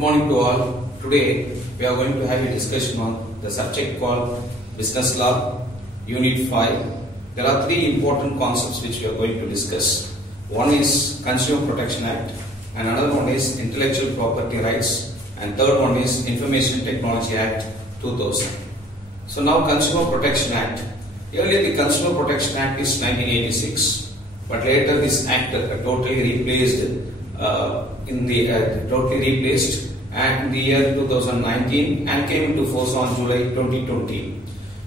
morning to all. Today we are going to have a discussion on the subject called Business Law, Unit 5. There are three important concepts which we are going to discuss. One is Consumer Protection Act, and another one is Intellectual Property Rights, and third one is Information Technology Act 2000. So now Consumer Protection Act. Earlier the Consumer Protection Act is 1986, but later this act totally replaced in the year 2019 and came into force on July 2020.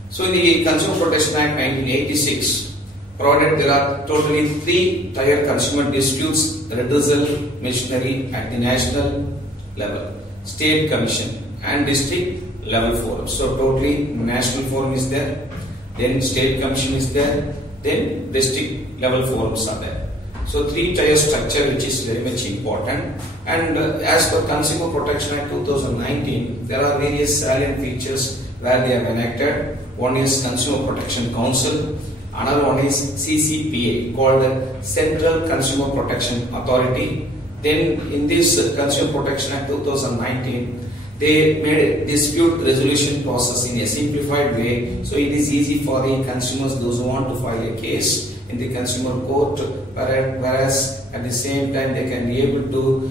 So in the Consumer Protection Act 1986 provided there are totally three tier consumer disputes redressal machinery at the national level, state commission and district level forum. So totally national forum is there, then state commission is there, then district level forums are there. So three tier structure which is very much important, and as per Consumer Protection Act 2019 there are various salient features where they have enacted. One is Consumer Protection Council, another one is CCPA called the Central Consumer Protection Authority. Then in this Consumer Protection Act 2019 they made a dispute resolution process in a simplified way, so it is easy for the consumers, those who want to file a case in the consumer court, whereas at the same time they can be able to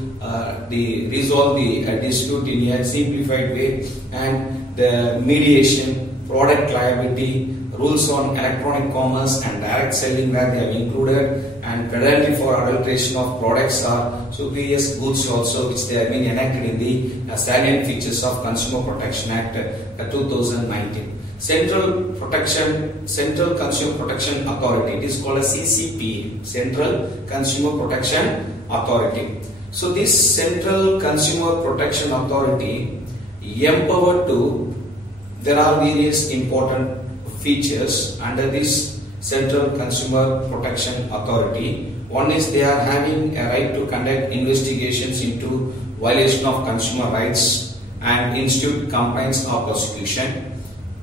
resolve the dispute in a simplified way. And the mediation, product liability, rules on electronic commerce and direct selling where they have included, and penalty for adulteration of products are superior goods also, which they have been enacted in the salient features of Consumer Protection Act 2019. Central Consumer Protection Authority, it is called a CCPA, Central Consumer Protection Authority. So this Central Consumer Protection Authority empowered to, there are various important features under this Central Consumer Protection Authority. One is they are having a right to conduct investigations into violation of consumer rights and institute complaints or prosecution.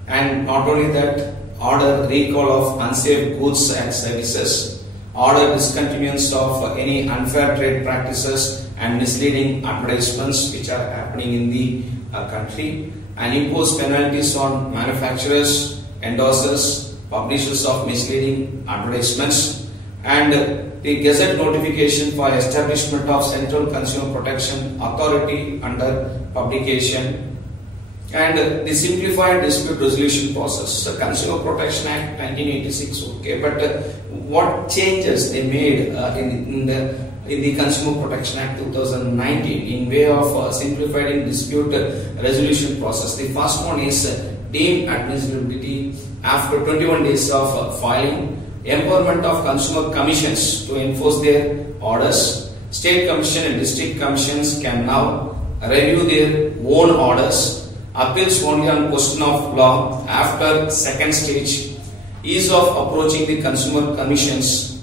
And not only that, order recall of unsafe goods and services, order discontinuance of any unfair trade practices and misleading advertisements which are happening in the country, and impose penalties on manufacturers, endorsers, publishers of misleading advertisements, and the Gazette notification for establishment of Central Consumer Protection Authority under publication, and the simplified dispute resolution process. The Consumer Protection Act 1986, okay, but what changes they made in the Consumer Protection Act 2019 in way of simplified dispute resolution process? The first one is deemed admissibility after 21 days of filing, empowerment of consumer commissions to enforce their orders. State commission and district commissions can now review their own orders. Appeals only on question of law after second stage. Ease of approaching the consumer commissions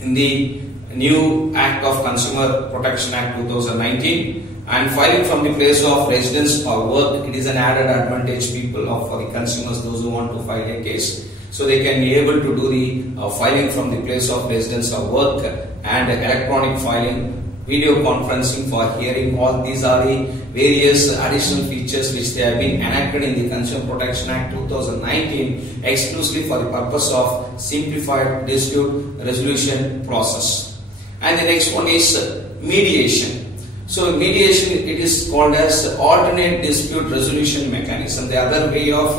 in the new Act of Consumer Protection Act 2019, and filing from the place of residence or work. It is an added advantage for the consumers, those who want to file a case. So they can be able to do the filing from the place of residence or work, and electronic filing, video conferencing for hearing. All these are the various additional features which they have been enacted in the Consumer Protection Act 2019 exclusively for the purpose of simplified dispute resolution process. And the next one is mediation. So mediation, it is called as alternate dispute resolution mechanism. The other way of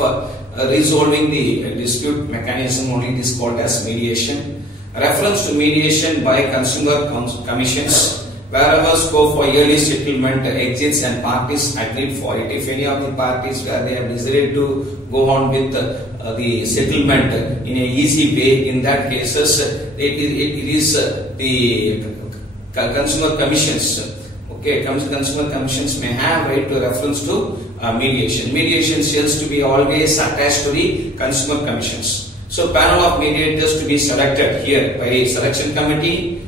resolving the dispute mechanism, only it is called as mediation. Reference to mediation by consumer commissions wherever scope for yearly settlement exists and parties agreed for it. If any of the parties where they have decided to go on with the settlement in a easy way, in that cases it is the consumer commissions. Okay, consumer commissions may have right to reference to mediation. Mediation shall to be always attached to the consumer commissions. So panel of mediators to be selected here by a selection committee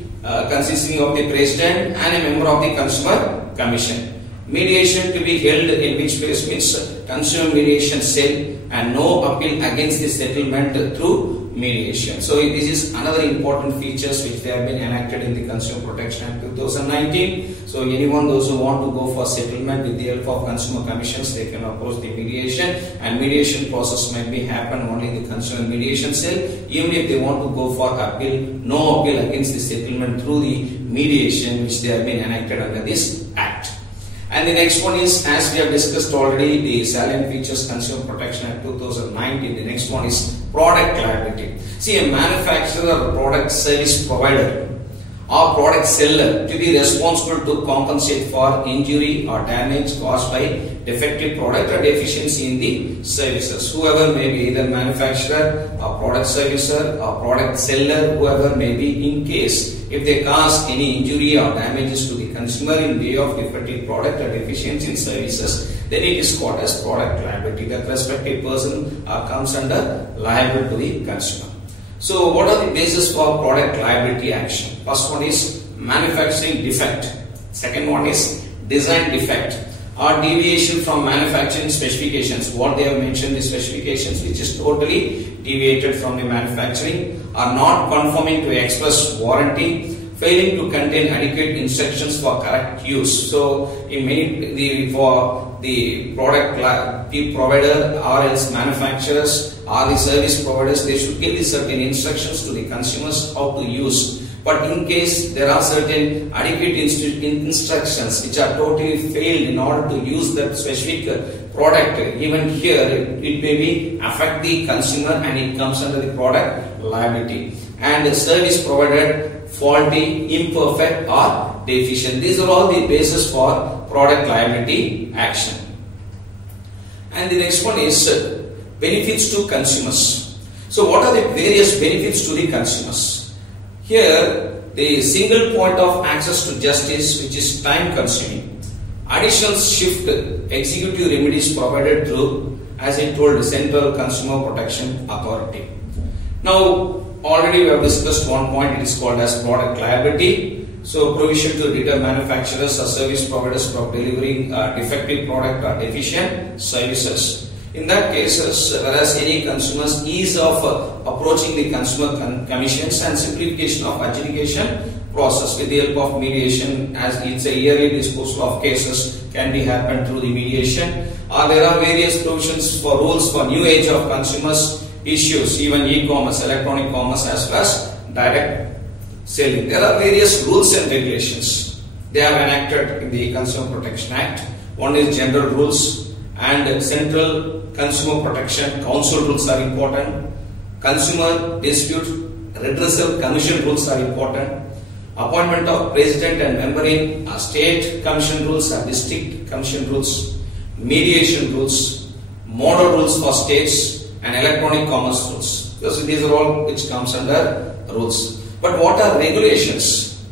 consisting of the president and a member of the consumer commission. Mediation to be held in which place means consumer mediation cell, and no appeal against the settlement through mediation. So this is another important features which they have been enacted in the Consumer Protection Act 2019. So anyone those who want to go for settlement with the help of consumer commissions, they can approach the mediation, and mediation process might be happen only in the consumer mediation cell. Even if they want to go for appeal, no appeal against the settlement through the mediation which they have been enacted under this act. And the next one is, as we have discussed already, the salient features Consumer Protection Act 2019. The next one is product liability. See, a manufacturer or product service provider or product seller to be responsible to compensate for injury or damage caused by defective product or deficiency in the services. Whoever may be, either manufacturer or product servicer or product seller, whoever may be, in case if they cause any injury or damages to the consumer in way of defective product or deficiency in services, then it is called as product liability. That respective person comes under liable to the consumer. So what are the basis for product liability action? First one is manufacturing defect. Second one is design defect or deviation from manufacturing specifications. What they have mentioned, the specifications which is totally deviated from the manufacturing, are not conforming to express warranty, failing to contain adequate instructions for correct use. So in many for the product the provider or else manufacturers or the service providers, they should give the certain instructions to the consumers how to use. But in case there are certain adequate instructions which are totally failed in order to use that specific product, even here it may be affect the consumer and it comes under the product liability. And the service provided faulty, imperfect or deficient. These are all the basis for product liability action. And the next one is benefits to consumers. So what are the various benefits to the consumers? Here, the single point of access to justice, which is time consuming. Additional shift executive remedies provided through, as I told, the Central Consumer Protection Authority. Now, already we have discussed one point, it is called as product liability. So, provision to deter manufacturers or service providers from delivering defective product or deficient services. In that cases, whereas any consumers ease of approaching the consumer commissions and simplification of adjudication process with the help of mediation, as it's a yearly disposal of cases can be happened through the mediation. There are various provisions for rules for new age of consumers issues, even e-commerce, electronic commerce as well as direct selling. There are various rules and regulations they have enacted in the Consumer Protection Act. One is general rules and Central Consumer Protection Council rules are important. Consumer Dispute Redressal Commission rules are important. Appointment of President and member in State Commission rules or District Commission rules. Mediation rules. Model rules for states and electronic commerce rules. So these are all which comes under rules. But what are regulations?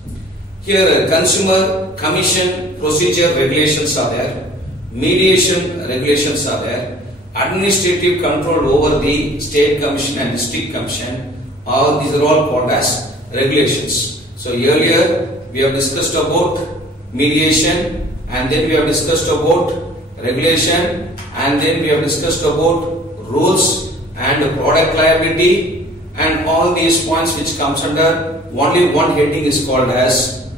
Here Consumer Commission procedure regulations are there. Mediation regulations are there. Administrative control over the State Commission and District Commission. All these are all called as regulations. So earlier we have discussed about mediation, and then we have discussed about regulation, and then we have discussed about rules and product liability, and all these points which comes under only one heading is called as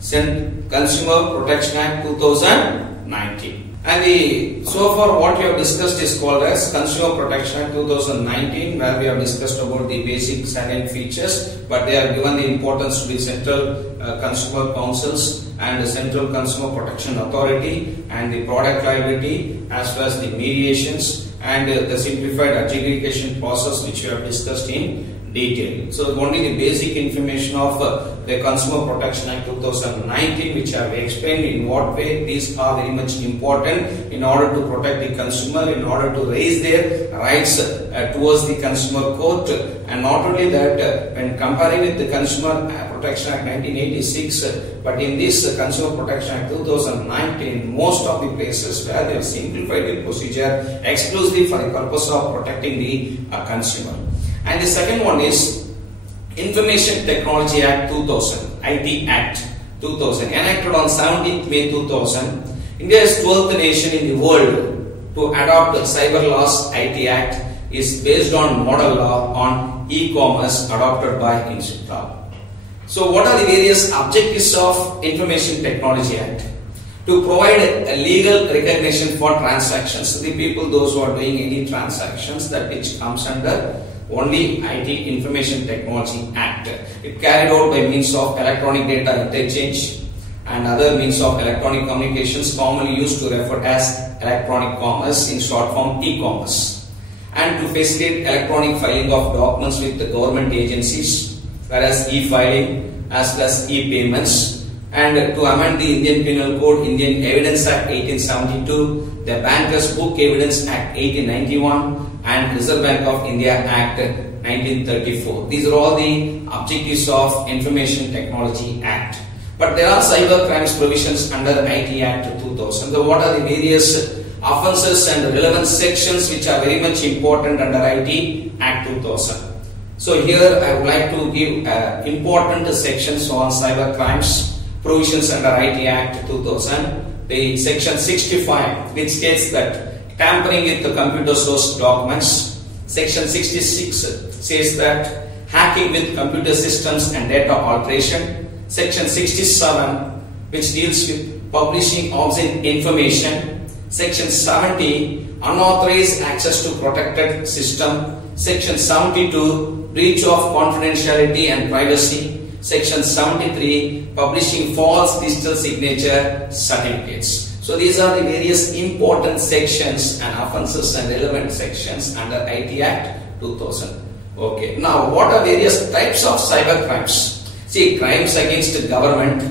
Consumer Protection Act 2019. And so far what we have discussed is called as Consumer Protection Act 2019, where we have discussed about the basic salient features, but they have given the importance to the Central Consumer Councils and the Central Consumer Protection Authority and the product liability as well as the mediations and the simplified adjudication process which we have discussed in detail. So only the basic information of the Consumer Protection Act 2019, which I have explained in what way these are very much important in order to protect the consumer, in order to raise their rights towards the consumer court. And not only that, when comparing with the Consumer Protection Act 1986, but in this Consumer Protection Act 2019, most of the places where they have simplified the procedure exclusively for the purpose of protecting the consumer. And the second one is Information Technology Act 2000, IT Act 2000, enacted on 17th May 2000. India is 12th nation in the world to adopt the Cyber Laws IT Act, is based on model law on e-commerce adopted by Institute. So what are the various objectives of Information Technology Act? To provide a legal recognition for transactions. The people, those who are doing any transactions, that which comes under only IT Information Technology Act. It carried out by means of electronic data interchange and other means of electronic communications commonly used to refer as electronic commerce, in short form e-commerce, and to facilitate electronic filing of documents with the government agencies, whereas e-filing as well as e-payments, and to amend the Indian Penal Code, Indian Evidence Act 1872, the Bankers Book Evidence Act 1891, and Reserve Bank of India Act 1934. These are all the objectives of Information Technology Act. But there are cyber crimes provisions under the IT Act 2000. So what are the various offences and relevant sections which are very much important under IT Act 2000? So here I would like to give important sections on cyber crimes provisions under IT Act 2000. The section 65, which states that tampering with the computer source documents. Section 66 says that hacking with computer systems and data alteration. Section 67, which deals with publishing obscene information. Section 70, unauthorized access to protected system. Section 72, breach of confidentiality and privacy. Section 73, publishing false digital signature certificates. So these are the various important sections and offences and relevant sections under IT Act 2000. Okay. Now, what are various types of cyber crimes? See, crimes against the government,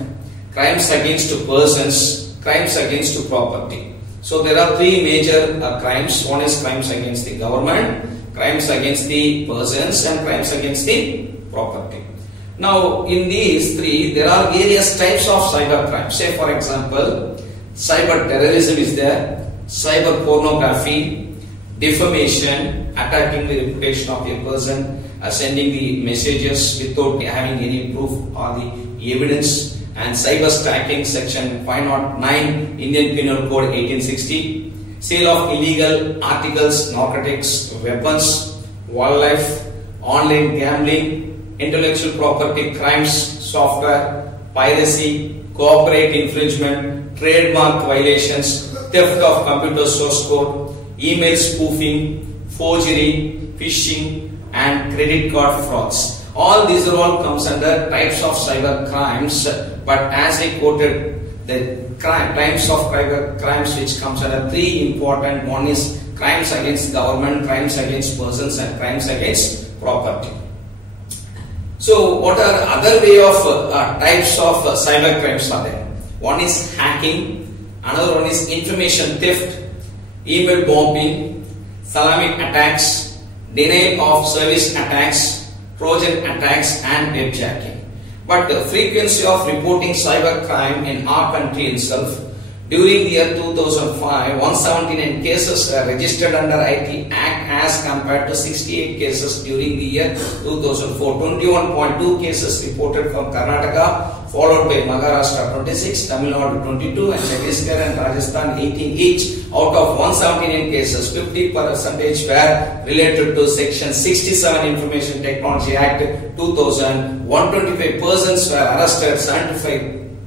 crimes against persons, crimes against property. So there are three major crimes. One is crimes against the government, crimes against the persons, and crimes against the property. Now, in these three, there are various types of cyber crimes. Say, for example, cyber terrorism is there, cyber pornography, defamation, attacking the reputation of a person, sending the messages without having any proof or the evidence, and cyber stacking, section 509 Indian Penal Code 1860, sale of illegal articles, narcotics, weapons, wildlife, online gambling, intellectual property crimes, software, piracy, copyright infringement, trademark violations, theft of computer source code, email spoofing, forgery, phishing, and credit card frauds. All these are all comes under types of cyber crimes, but as I quoted, the types of cyber crimes which comes under three important. One is crimes against government, crimes against persons, and crimes against property. So what are other way of types of cyber crimes are there? One is hacking, another one is information theft, email bombing, salamic attacks, denial of service attacks, Trojan attacks, and webjacking. But the frequency of reporting cyber crime in our country itself, during the year 2005, 179 cases were registered under IT Act as compared to 68 cases during the year 2004. 21.2 cases reported from Karnataka, followed by Maharashtra 26, Tamil Nadu 22, and Chhattisgarh and Rajasthan 18 each. Out of 179 cases, 50% were related to Section 67 Information Technology Act 2000. 125 persons were arrested,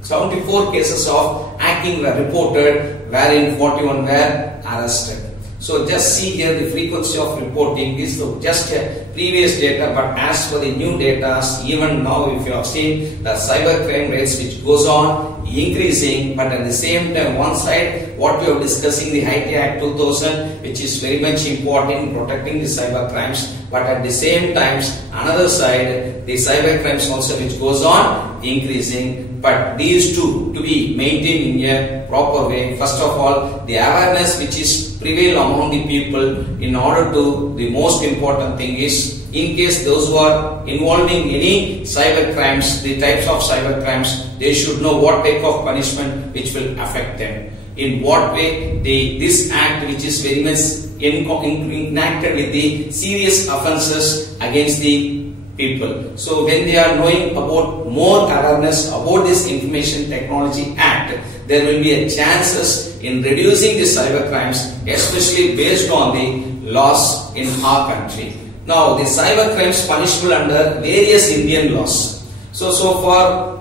74 cases of hacking were reported, wherein 41 were arrested. So just see here the frequency of reporting is just previous data, but as for the new data, even now if you have seen the cyber crime rates which goes on increasing, but at the same time one side what we are discussing the IT Act 2000, which is very much important in protecting the cyber crimes, but at the same time another side the cyber crimes also which goes on increasing. But these two to be maintained in a proper way. First of all, the awareness which is prevail among the people, in order to, the most important thing is, in case those who are involving any cyber crimes, the types of cyber crimes, they should know what type of punishment which will affect them. In what way this act, which is very much enacted with the serious offences against the people. So when they are knowing about more awareness about this Information Technology Act, there will be a chances in reducing the cyber crimes, especially based on the laws in our country. Now the cyber crimes punishable under various Indian laws. So far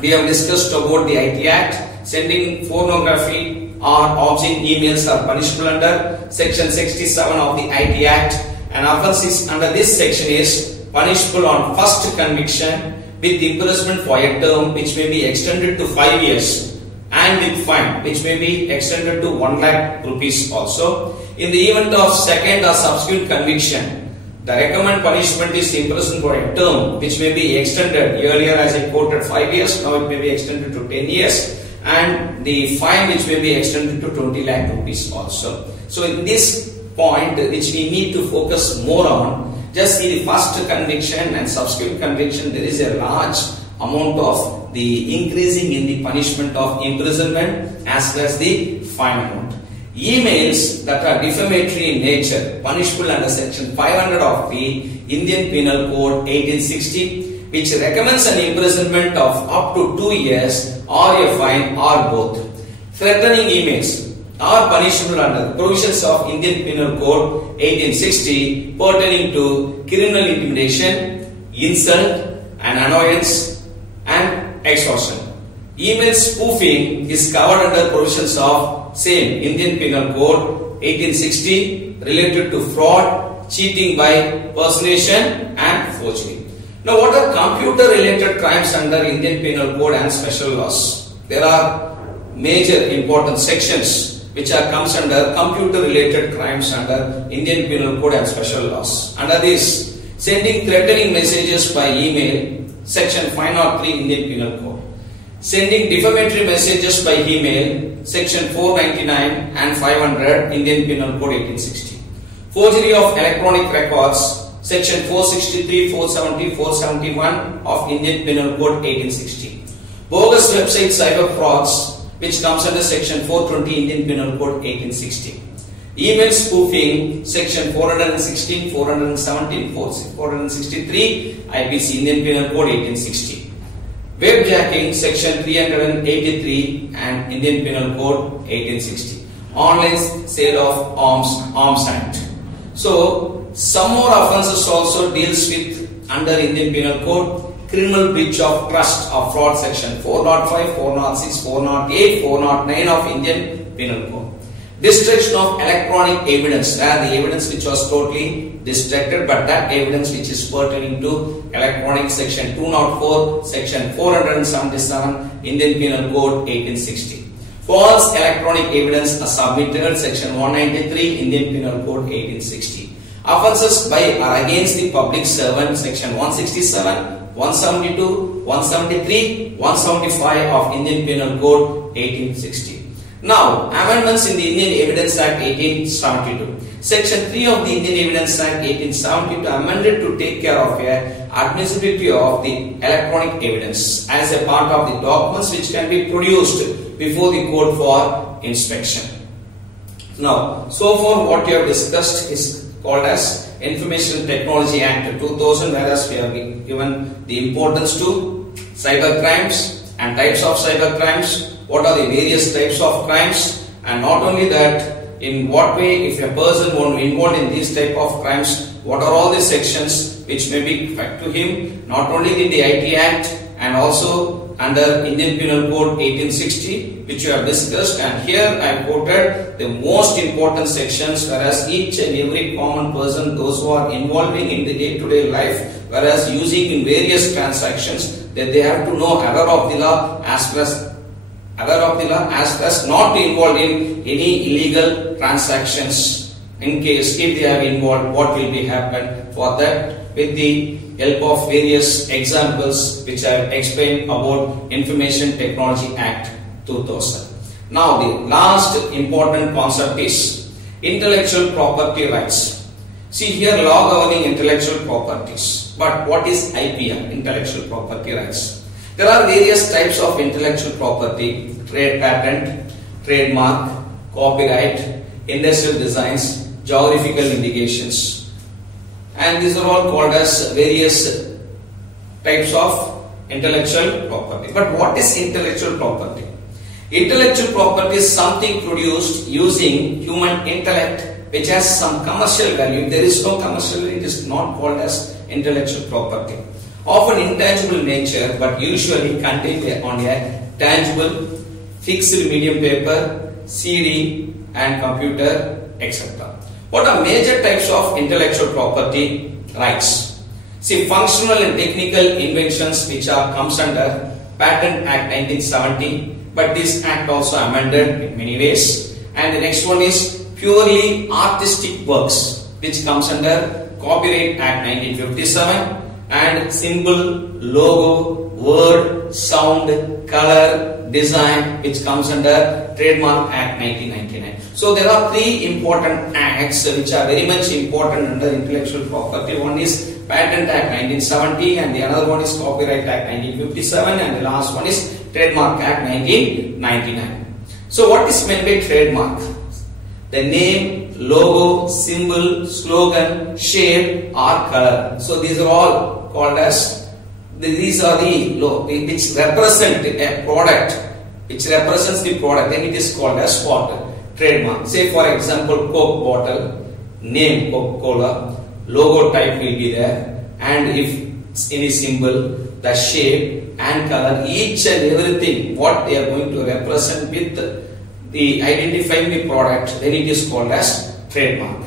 we have discussed about the IT Act. Sending pornography or obscene emails are punishable under section 67 of the IT Act, and offences under this section is punishable on first conviction with imprisonment for a term which may be extended to 5 years and with fine which may be extended to 1 lakh rupees also. In the event of second or subsequent conviction, the recommended punishment is imprisonment for a term which may be extended. Earlier as I quoted 5 years, now it may be extended to 10 years, and the fine which may be extended to 20 lakh rupees also. So in this point which we need to focus more on, just see the first conviction and subsequent conviction, there is a large amount of the increasing in the punishment of imprisonment as well as the fine amount. Emails that are defamatory in nature, punishable under section 500 of the Indian Penal Code 1860, which recommends an imprisonment of up to 2 years or a fine or both. Threatening emails are punishable under the provisions of Indian Penal Code 1860 pertaining to criminal intimidation, insult and annoyance and extortion. Email spoofing is covered under provisions of same Indian Penal Code 1860 related to fraud, cheating by personation and forgery. Now what are computer related crimes under Indian Penal Code and special laws? There are major important sections which comes under computer related crimes under Indian Penal Code and special laws. Under this, sending threatening messages by email, section 503 Indian Penal Code. Sending defamatory messages by email, section 499 and 500 Indian Penal Code 1860. Forgery of electronic records, section 463, 470, 471 of Indian Penal Code 1860. Bogus website cyber frauds, which comes under section 420 Indian Penal Code 1860. Email spoofing, section 416, 417, 463 IPC Indian Penal Code 1860. Webjacking, section 383 and Indian Penal Code 1860. Online sale of arms Act. So some more offences also deals with under Indian Penal Code. Criminal breach of trust or fraud, section 405, 406, 408, 409 of Indian Penal Code. Destruction of electronic evidence, the evidence which was totally distracted, but that evidence which is pertaining to electronic, section 204, section 477 Indian Penal Code 1860. False electronic evidence are submitted, section 193 Indian Penal Code 1860. Offences by or against the public servant, section 167, 172, 173, 175 of Indian Penal Code 1860. Now, amendments in the Indian Evidence Act 1872. Section 3 of the Indian Evidence Act 1872 amended to take care of admissibility of the electronic evidence as a part of the documents which can be produced before the court for inspection. Now, so far what we have discussed is called as Information Technology Act 2000, whereas we have given the importance to cyber crimes and types of cyber crimes, what are the various types of crimes, and not only that, in what way if a person won't be involved in these type of crimes, what are all the sections which may be affect to him, not only in the IT Act and also under Indian Penal Code 1860 which you have discussed, and here I have quoted the most important sections, whereas each and every common person, those who are involving in the day-to-day life, whereas using in various transactions, that they have to know aware of the law as well as not to involve in any illegal transactions. In case if they are involved, what will be happen for that, with the help of various examples which I have explained about Information Technology Act 2000. Now the last important concept is intellectual property rights. See here, law governing intellectual properties. But what is IPR, intellectual property rights? There are various types of intellectual property: trade patent, trademark, copyright, industrial designs, geographical indications, and these are all called as various types of intellectual property. But what is intellectual property? Intellectual property is something produced using human intellect which has some commercial value. If there is no commercial value, it is not called as intellectual property. Often intangible nature, but usually contained on a tangible, fixed medium paper, CD and computer, etc. What are major types of intellectual property rights? See, functional and technical inventions which comes under Patent Act 1970, but this act also amended in many ways. And the next one is purely artistic works, which comes under Copyright Act 1957, and symbol, logo, word, sound, color, design, which comes under Trademark Act 1999. So there are three important acts which are very much important under intellectual property. One is Patent Act 1970 and the another one is Copyright Act 1957 and the last one is Trademark Act 1999. So what is meant by trademark? The name, logo, symbol, slogan, shape or color. So these are all called as, these are the which represent a product, which represents the product, then it is called as what? Trademark. Say for example, Coke bottle, name Coca-Cola, logo type will be there, and if any symbol, the shape and color, each and everything what they are going to represent with the identifying the product, then it is called as trademark.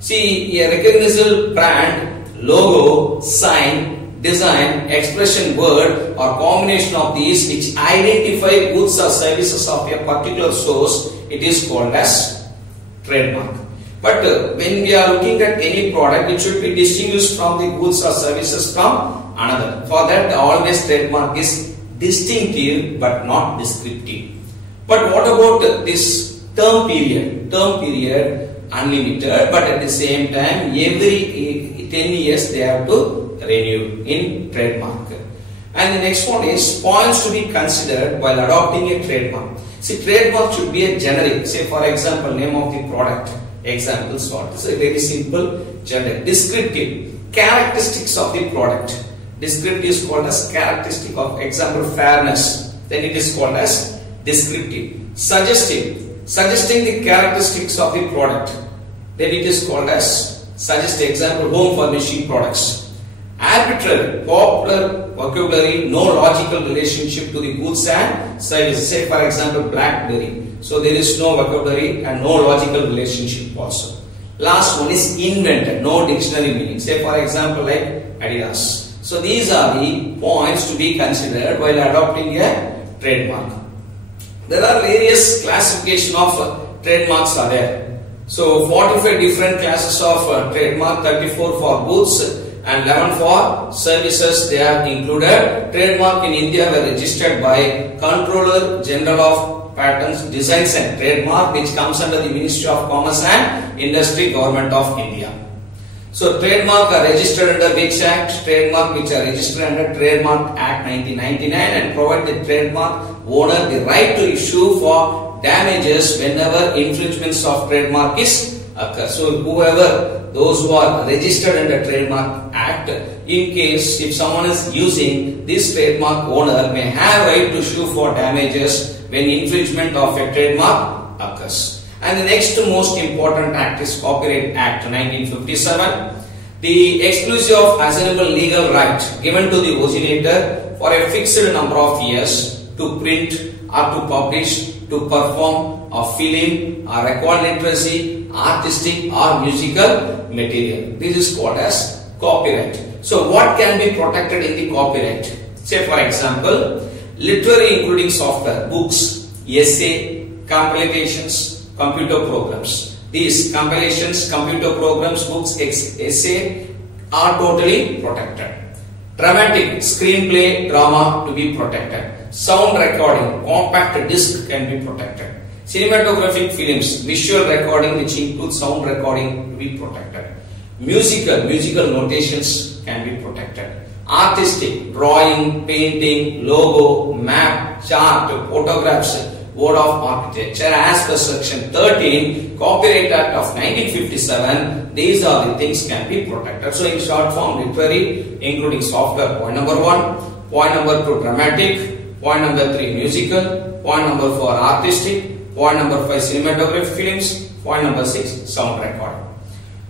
See, a recognizable brand, logo, sign, design, expression, word or combination of these which identify goods or services of a particular source, it is called as trademark. But when we are looking at any product, it should be distinguished from the goods or services from another. For that, always trademark is distinctive but not descriptive. But what about this term period? Term period unlimited, but at the same time every 10 years they have to renew in trademark. And the next one is points to be considered while adopting a trademark. See, trademark should be a generic. Say for example, name of the product. Examples what? It's a very simple generic. Descriptive, characteristics of the product. Descriptive is called as characteristic of, example, fairness. Then it is called as descriptive. Suggestive, suggesting the characteristics of the product. Then it is called as suggestive. Example, home furnishing products. Arbitrary, popular vocabulary, no logical relationship to the goods and services. Say for example, BlackBerry. So there is no vocabulary and no logical relationship also. Last one is invented, no dictionary meaning. Say for example like Adidas. So these are the points to be considered while adopting a trademark. There are various classification of trademarks are there. So 45 different classes of trademark, 34 for goods and 11 for services they are included. Trademark in India were registered by Controller General of Patents, Designs and Trademark, which comes under the Ministry of Commerce and Industry, Government of India. So trademark are registered under which act? Trademark which are registered under Trademark Act 1999 and provide the trademark owner the right to issue for damages whenever infringements of trademark is occur. So whoever, those who are registered under Trademark Act, in case if someone is using this trademark, owner may have right to sue for damages when infringement of a trademark occurs. And the next most important act is Copyright Act 1957. The exclusive of assignable legal right given to the originator for a fixed number of years to print or to publish, to perform a film or record literacy, artistic or musical material. This is called as copyright. So what can be protected in the copyright? Say for example, literary including software, books, essay, compilations, computer programs. These compilations, computer programs, books, essay are totally protected. Dramatic, screenplay, drama to be protected. Sound recording, compact disc can be protected. Cinematographic films, visual recording which includes sound recording to be protected. Musical notations can be protected. Artistic, drawing, painting, logo, map, chart, photographs, Code of Architecture as per section 13 Copyright Act of 1957, these are the things can be protected. So in short form, literary including software, point number 1, point number 2 dramatic, point number 3 musical, Point number 4, artistic. Point number 5, cinematography films. Point number 6, sound recording.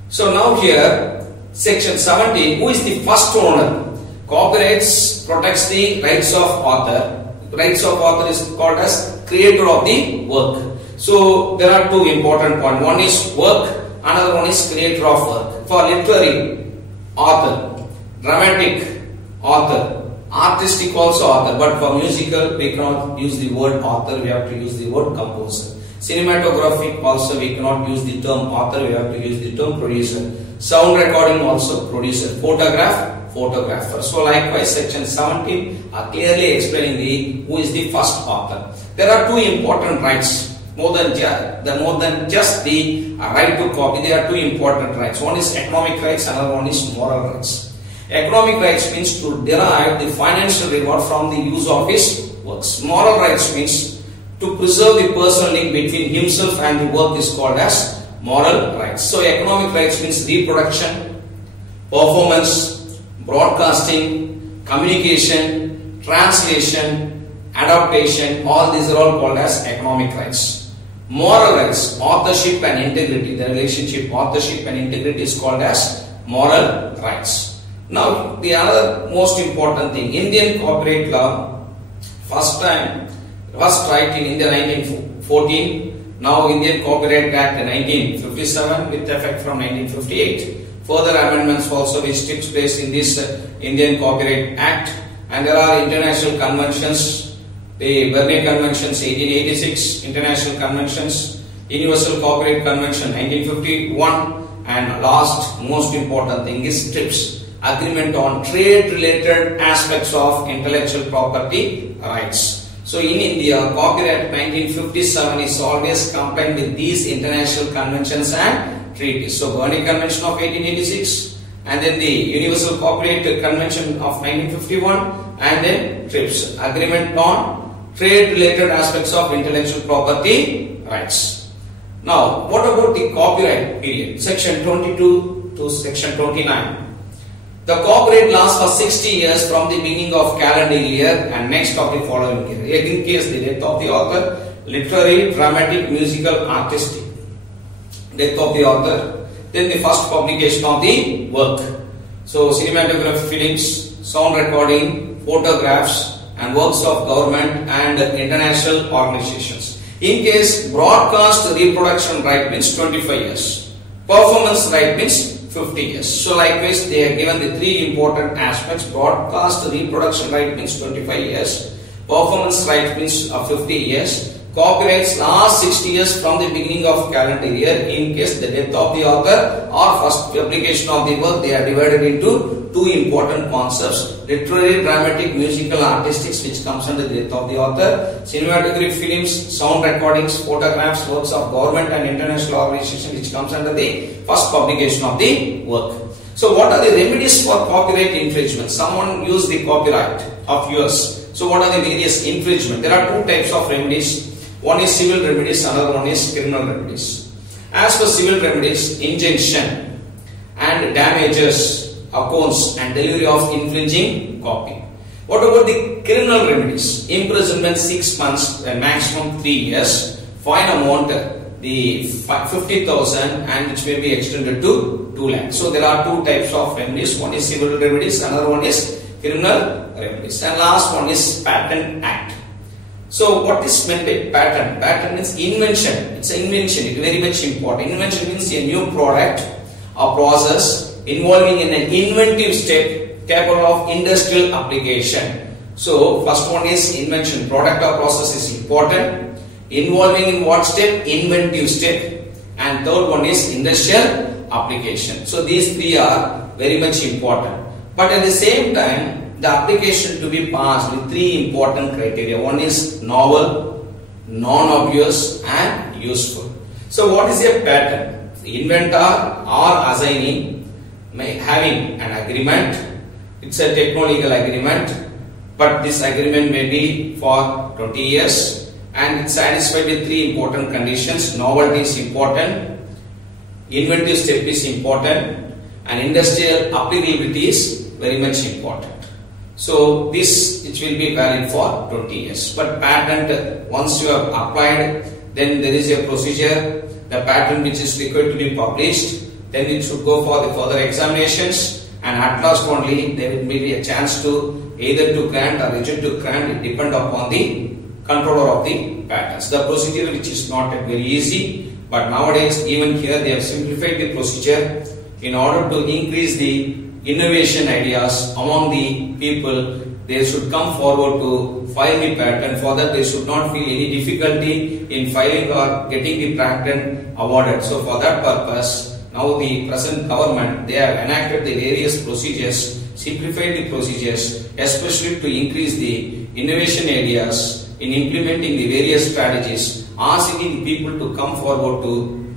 So now here, section 17, who is the first owner? Copyrights protects the rights of author. Rights of author is called as creator of the work. So there are two important points. One is work, another one is creator of work. For literary, author. Dramatic, author. Artistic also author. But for musical, we cannot use the word author, we have to use the word composer. Cinematographic also we cannot use the term author, we have to use the term producer. Sound recording also producer. Photographer. So likewise section 17 are clearly explaining who is the first author. There are two important rights, more than just the right to copy. There are two important rights. One is economic rights, another one is moral rights. Economic rights means to derive the financial reward from the use of his works. Moral rights means to preserve the personal link between himself and the work is called as moral rights. So economic rights means reproduction, performance, broadcasting, communication, translation, adaptation, all these are all called as economic rights. Moral rights, authorship and integrity, the relationship authorship and integrity is called as moral rights. Now the other most important thing, Indian copyright law, first right in India 1914, now Indian Copyright Act 1957 with effect from 1958. Further amendments also which takes place in this Indian Copyright Act, and there are international conventions, the Berne Conventions 1886, international conventions, Universal Copyright Convention 1951, and last most important thing is TRIPS, Agreement on Trade Related Aspects of Intellectual Property Rights. So in India, Copyright 1957 is always compliant with these international conventions and treaties. So Berne Convention of 1886, and then the Universal Copyright Convention of 1951, and then TRIPS, Agreement on Trade Related Aspects of Intellectual Property Rights. Now what about the copyright period? Section 22 to section 29. The copyright lasts for 60 years from the beginning of calendar year and next of the following year. In case the death of the author, literary, dramatic, musical, artistic. Death of the author, then the first publication of the work. So cinematography films, sound recording, photographs and works of government and international organizations. In case broadcast reproduction right means 25 years. Performance right means 50 years. So likewise they are given the three important aspects. Broadcast reproduction right means 25 years. Performance right means 50 years. Copyrights last 60 years from the beginning of calendar year. In case the death of the author or first publication of the work, they are divided into two important concepts: literary, dramatic, musical, artistic, which comes under the death of the author; cinematography films, sound recordings, photographs, works of government and international organization, which comes under the first publication of the work. So what are the remedies for copyright infringement? Someone used the copyright of yours. So what are the various infringement? There are two types of remedies. One is civil remedies, another one is criminal remedies. As for civil remedies, injunction and damages, accounts and delivery of infringing copy. What about the criminal remedies? Imprisonment 6 months and maximum 3 years. Fine amount the 50,000 and which may be extended to 2 lakhs. So there are two types of remedies. One is civil remedies, another one is criminal remedies, and last one is Patent Act. So what is meant by patent? Patent means invention. It's an invention. It's very much important. Invention means a new product or process involving in an inventive step capable of industrial application. So first one is invention. Product or process is important. Involving in what step? Inventive step. And third one is industrial application. So these three are very much important. But at the same time, the application to be passed with three important criteria. One is novel, non-obvious and useful. So what is a patent? The inventor or assignee may having an agreement. It's a techno-legal agreement, but this agreement may be for 20 years and it's satisfied with three important conditions. Novelty is important, inventive step is important, and industrial applicability is very much important. So this it will be valid for 20 years. But patent, once you have applied, then there is a procedure. The patent which is required to be published, then it should go for the further examinations, and at last only there will be a chance to either to grant or reject to grant. It depend upon the controller of the patents. The procedure which is not very easy, but nowadays even here they have simplified the procedure in order to increase the innovation ideas among the people. They should come forward to file the patent. For that they should not feel any difficulty in filing or getting the patent awarded. So for that purpose, now the present government, they have enacted the various procedures, simplified the procedures, especially to increase the innovation areas in implementing the various strategies, asking people to come forward to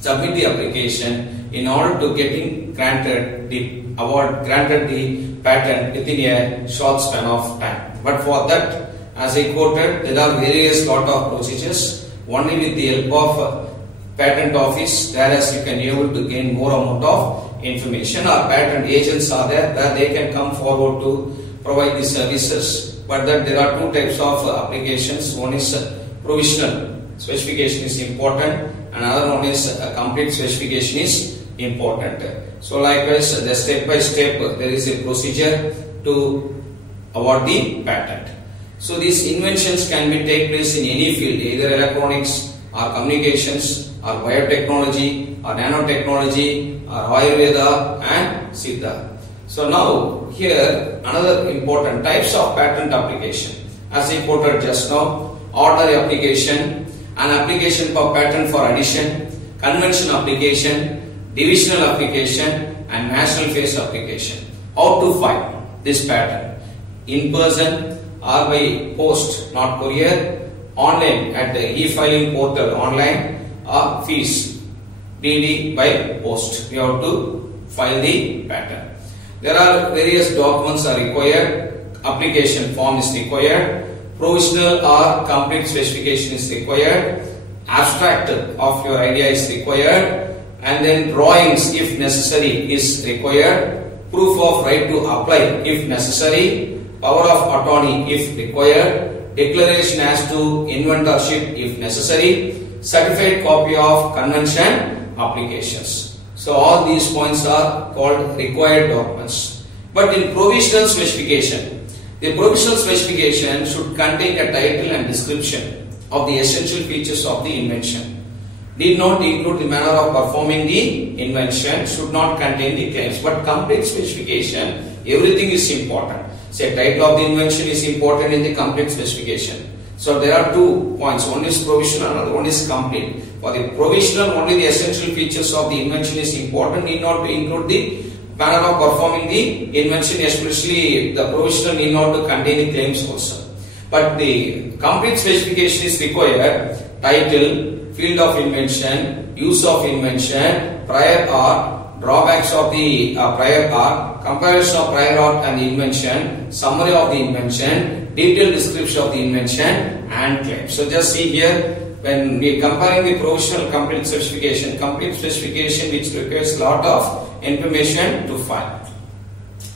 submit the application in order to getting granted the award, granted the patent within a short span of time. But for that, as I quoted, there are various lot of procedures. Only with the help of patent office, whereas you can be able to gain more amount of information, or patent agents are there where they can come forward to provide the services. But that there are two types of applications. One is provisional specification is important, another one is complete specification is important. So likewise, the step by step there is a procedure to award the patent. So these inventions can be take place in any field, either electronics or communications or biotechnology or nanotechnology or Ayurveda and Siddha. So now here another important types of patent application. As I quoted just now, ordinary application, an application for patent for addition, convention application, divisional application and national phase application. How to file this patent? In person or by post, not courier, online at the e-filing portal online, or fees, DD by post. We have to file the patent. There are various documents are required. Application form is required. Provisional or complete specification is required. Abstract of your idea is required. And then drawings if necessary is required. Proof of right to apply if necessary. Power of attorney if required. Declaration as to inventorship if necessary. Certified copy of convention applications. So all these points are called required documents. But in provisional specification, the provisional specification should contain a title and description of the essential features of the invention. Need not include the manner of performing the invention, should not contain the claims. But complete specification, everything is important. Say title of the invention is important in the complete specification. So there are 2 points. One is provisional, another one is complete. For the provisional, only the essential features of the invention is important. Need not to include the manner of performing the invention, especially the provisional need not to contain the claims also. But the complete specification is required. Title, field of invention, use of invention, prior art, drawbacks of the prior art, comparison of prior art and the invention, summary of the invention, detailed description of the invention and claims. So just see here, when we are comparing the provisional complete specification which requires lot of information to file.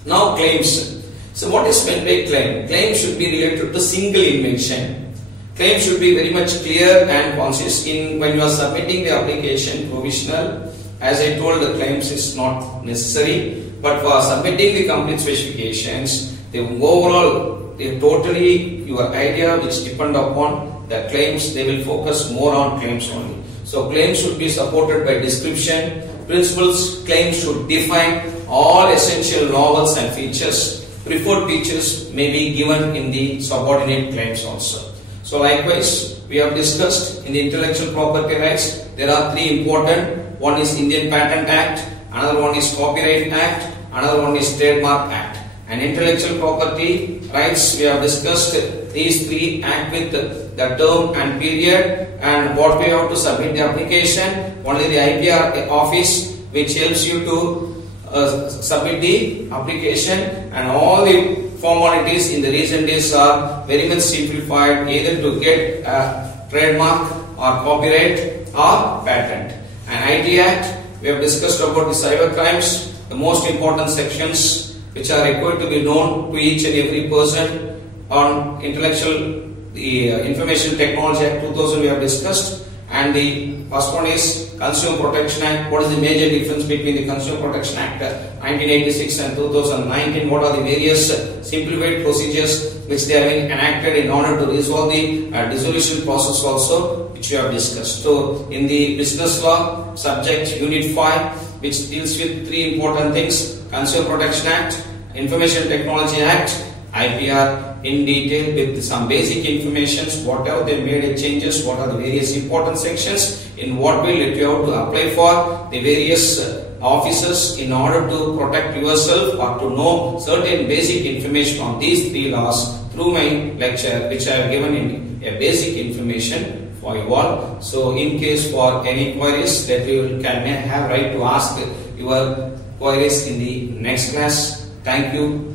Now claims. So what is meant by claim? Claim should be related to single invention. Claim should be very much clear and concise in when you are submitting the application provisional. As I told, the claims is not necessary, but for submitting the complete specifications, the overall, totally your idea which depend upon the claims, they will focus more on claims only. So claims should be supported by description. Principles claims should define all essential novels and features. Preferred features may be given in the subordinate claims also. So likewise, we have discussed in the intellectual property rights, there are 3 important. One is Indian Patent Act, another one is Copyright Act, another one is Trademark Act. And intellectual property rights, we have discussed these 3 act with the term and period and what we have to submit the application. Only the IPR office which helps you to submit the application, and all the formalities in the recent days are very much simplified, either to get a trademark or copyright or patent. And IT Act, we have discussed about the cyber crimes, the most important sections which are required to be known to each and every person on Information Technology Act 2000 we have discussed, and the first one is Consumer Protection Act. What is the major difference between the Consumer Protection Act 1986 and 2019? What are the various simplified procedures which they have been enacted in order to resolve the dissolution process also, which we have discussed. So in the business law subject Unit 5, which deals with three important things: Consumer Protection Act, Information Technology Act, IPR, in detail with some basic informations, whatever they made changes, what are the various important sections, in what way that you have to apply for the various offices in order to protect yourself or to know certain basic information on these three laws through my lecture, which I have given in a basic information for you all. So in case for any queries that you can have right to ask your queries in the next class. Thank you.